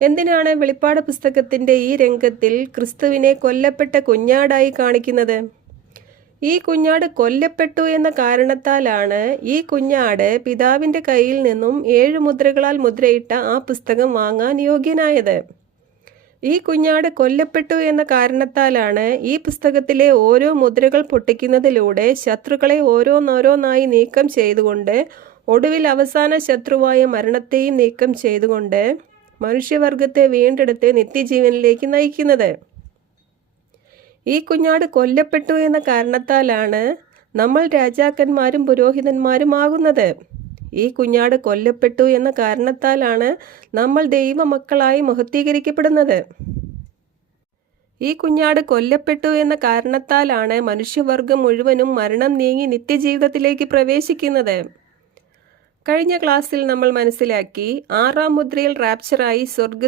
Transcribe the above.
എന്തിനാണ് വെളിപ്പാട് പുസ്തകത്തിന്റെ ഈ രംഗത്തിൽ ക്രിസ്തുവിനെ കൊല്ലപ്പെട്ട കുഞ്ഞാടായി കാണിക്കുന്നത്? ഈ കുഞ്ഞാട് കൊല്ലപ്പെട്ടു എന്ന കാരണത്താലാണ് ഈ കുഞ്ഞാട് പിതാവിന്റെ കയ്യിൽ നിന്നും ഏഴ് മുദ്രകളാൽ മുദ്രയിട്ട ആ പുസ്തകം വാങ്ങാൻ യോഗ്യനായത്. ഈ കുഞ്ഞാട് കൊല്ലപ്പെട്ടു എന്ന കാരണത്താലാണ് ഈ പുസ്തകത്തിലെ ഓരോ മുദ്രകൾ പൊട്ടിക്കുന്നതിലൂടെ ശത്രുക്കളെ ഓരോന്നോരോന്നായി നീക്കം ചെയ്തുകൊണ്ട് ഒടുവിൽ അവസാന ശത്രുവായ മരണത്തെയും നീക്കം ചെയ്തുകൊണ്ട് മനുഷ്യവർഗത്തെ വീണ്ടെടുത്ത് നിത്യജീവനിലേക്ക് നയിക്കുന്നത്. ഈ കുഞ്ഞാട് കൊല്ലപ്പെട്ടു എന്ന കാരണത്താലാണ് നമ്മൾ രാജാക്കന്മാരും പുരോഹിതന്മാരും ആകുന്നത് ഈ കുഞ്ഞാട് കൊല്ലപ്പെട്ടു എന്ന കാരണത്താലാണ് നമ്മൾ ദൈവമക്കളായി മഹത്വീകരിക്കപ്പെടുന്നത്. ഈ കുഞ്ഞാട് കൊല്ലപ്പെട്ടു എന്ന കാരണത്താലാണ് മനുഷ്യവർഗം മുഴുവനും മരണം നീങ്ങി നിത്യജീവിതത്തിലേക്ക് പ്രവേശിക്കുന്നത്. കഴിഞ്ഞ ക്ലാസ്സിൽ നമ്മൾ മനസ്സിലാക്കി ആറാം മുദ്രയിൽ റാപ്ചറായി സ്വർഗ